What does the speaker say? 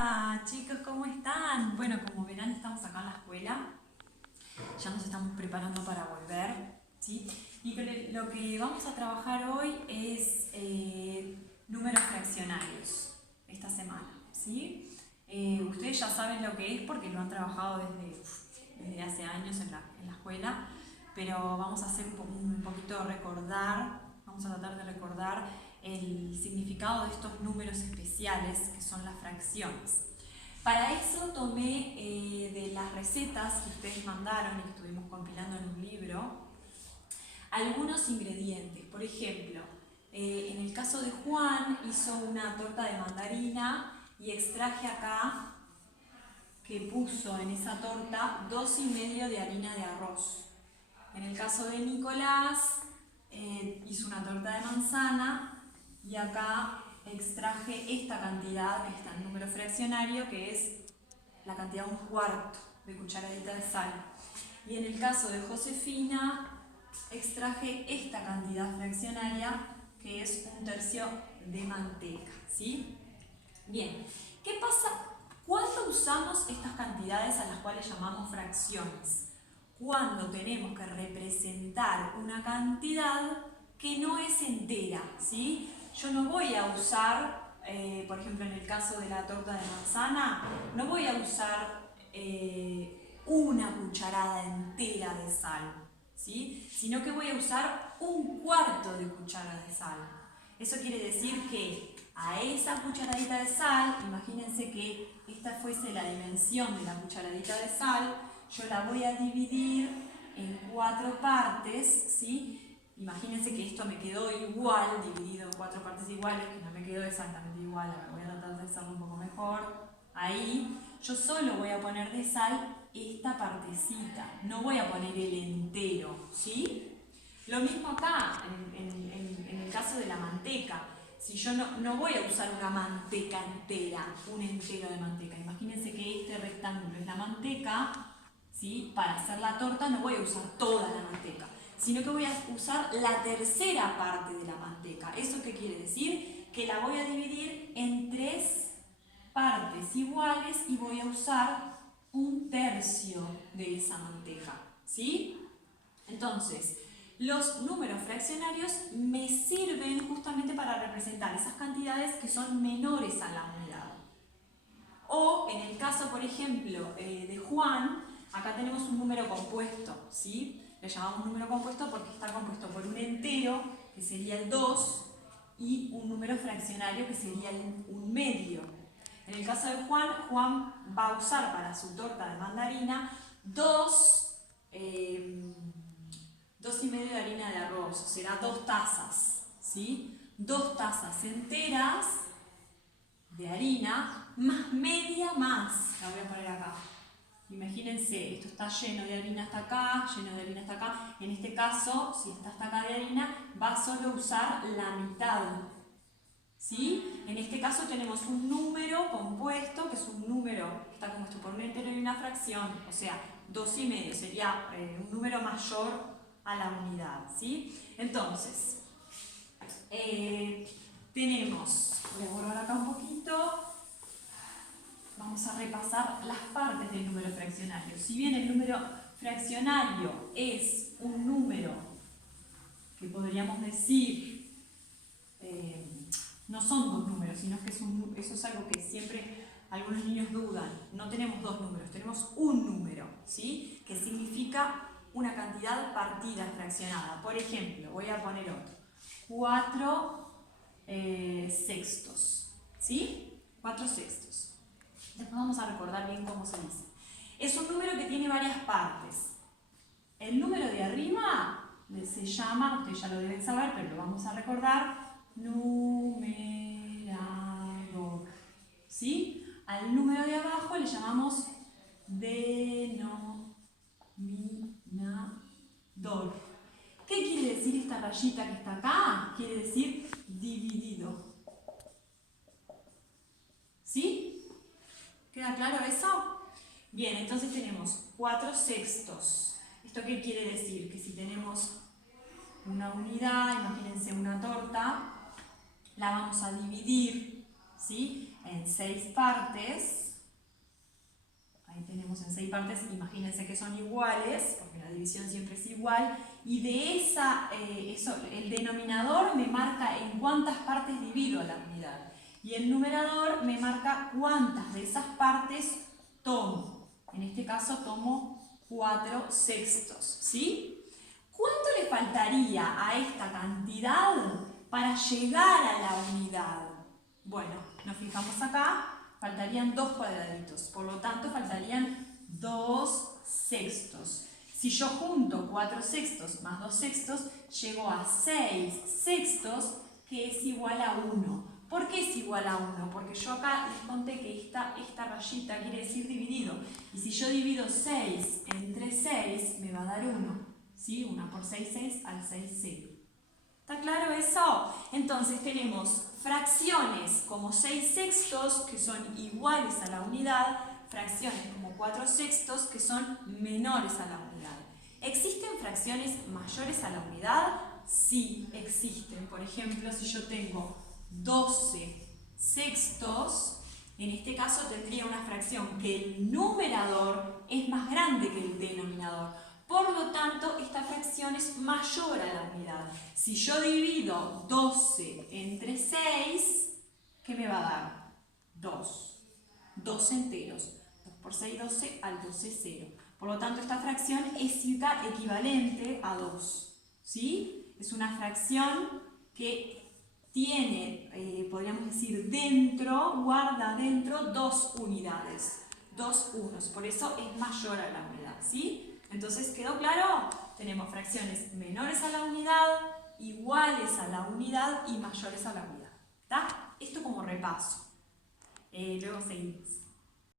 Hola chicos, ¿cómo están? Bueno, como verán estamos acá en la escuela, ya nos estamos preparando para volver, ¿sí? Y lo que vamos a trabajar hoy es números fraccionarios esta semana, ¿sí? Ustedes ya saben lo que es porque lo han trabajado desde hace años en la escuela, pero vamos a hacer un poquito recordar, vamos a tratar de recordar el significado de estos números especiales que son las fracciones. Para eso tomé de las recetas que ustedes mandaron y que estuvimos compilando en un libro algunos ingredientes. Por ejemplo, en el caso de Juan hizo una torta de mandarina y extraje acá que puso en esa torta 2,5 de harina de arroz. En el caso de Nicolás hizo una torta de manzana y acá extraje esta cantidad, este número fraccionario, que es la cantidad de 1/4 de cucharadita de sal. Y en el caso de Josefina extraje esta cantidad fraccionaria, que es 1/3 de manteca, ¿sí? Bien, ¿qué pasa? ¿Cuándo usamos estas cantidades a las cuales llamamos fracciones? Cuando tenemos que representar una cantidad que no es entera, ¿sí? Yo no voy a usar, por ejemplo, en el caso de la torta de manzana, no voy a usar una cucharada entera de sal, ¿sí? Sino que voy a usar 1/4 de cuchara de sal. Eso quiere decir que a esa cucharadita de sal, imagínense que esta fuese la dimensión de la cucharadita de sal, yo la voy a dividir en 4 partes, ¿sí? Imagínense que esto me quedó igual, dividido en 4 partes iguales, que no me quedó exactamente igual, ahora voy a tratar de hacerlo un poco mejor. Ahí, yo solo voy a poner de sal esta partecita, no voy a poner el entero, ¿sí? Lo mismo acá, en el caso de la manteca. Si yo no voy a usar una manteca entera, un entero de manteca. Imagínense que este rectángulo es la manteca, ¿sí? Para hacer la torta no voy a usar toda la manteca, sino que voy a usar la tercera parte de la manteca. ¿Eso qué quiere decir? Que la voy a dividir en 3 partes iguales y voy a usar 1/3 de esa manteca, ¿sí? Entonces, los números fraccionarios me sirven justamente para representar esas cantidades que son menores a la unidad. O en el caso, por ejemplo, de Juan, acá tenemos un número compuesto, ¿sí? Le llamamos número compuesto porque está compuesto por un entero, que sería el 2, y un número fraccionario, que sería el 1/2. En el caso de Juan, Juan va a usar para su torta de mandarina 2,5 de harina de arroz, será 2 tazas, ¿sí? 2 tazas enteras de harina, más media más, la voy a poner acá. Imagínense, esto está lleno de harina hasta acá, lleno de harina hasta acá. En este caso, si está hasta acá de harina, va a solo usar la mitad, ¿sí? En este caso tenemos un número compuesto, que es un número que está compuesto por un entero y una fracción, o sea, 2,5 sería un número mayor a la unidad, ¿sí? Entonces, tenemos, voy a borrar acá un poquito, vamos a repasar las partes del número fraccionario. Si bien el número fraccionario es un número que podríamos decir, no son 2 números, sino que eso es algo que siempre algunos niños dudan. No tenemos 2 números, tenemos un número, ¿sí? Que significa una cantidad partida, fraccionada. Por ejemplo, voy a poner otro. 4 sextos, ¿sí? 4 sextos. Después vamos a recordar bien cómo se dice. Es un número que tiene varias partes. El número de arriba se llama, ustedes ya lo deben saber, pero lo vamos a recordar, numerador, ¿sí? Al número de abajo le llamamos denominador. ¿Qué quiere decir esta rayita que está acá? Quiere decir dividido. ¿Sí? ¿Queda claro eso? Bien, entonces tenemos 4 sextos. ¿Esto qué quiere decir? Que si tenemos una unidad, imagínense una torta, la vamos a dividir, ¿sí? en 6 partes, ahí tenemos en 6 partes, imagínense que son iguales, porque la división siempre es igual, y de el denominador me marca en cuántas partes divido la unidad, y el numerador me marca cuántas de esas partes tomo. En este caso tomo 4/6, ¿sí? ¿Cuánto le faltaría a esta cantidad para llegar a la unidad? Bueno, nos fijamos acá, faltarían 2 cuadraditos, por lo tanto faltarían 2/6. Si yo junto 4/6 más 2/6, llego a 6/6, que es igual a 1. ¿Por qué es igual a 1? Porque yo acá les conté que esta rayita quiere decir dividido. Y si yo divido 6 entre 6, me va a dar 1. ¿Sí? 1 por 6, 6, al 6, 0. ¿Está claro eso? Entonces tenemos fracciones como 6/6, que son iguales a la unidad, fracciones como 4/6, que son menores a la unidad. ¿Existen fracciones mayores a la unidad? Sí, existen. Por ejemplo, si yo tengo 12/6, en este caso tendría una fracción que el numerador es más grande que el denominador. Por lo tanto, esta fracción es mayor a la unidad. Si yo divido 12 entre 6, ¿qué me va a dar? 2. 2 enteros. 2 por 6, 12, al 12, 0. Por lo tanto, esta fracción es equivalente a 2. ¿Sí? Es una fracción que tiene, podríamos decir, guarda dentro 2 unidades. 2 unos. Por eso es mayor a la unidad. ¿Sí? Entonces, ¿quedó claro? Tenemos fracciones menores a la unidad, iguales a la unidad y mayores a la unidad. ¿Está? Esto como repaso. Luego seguimos.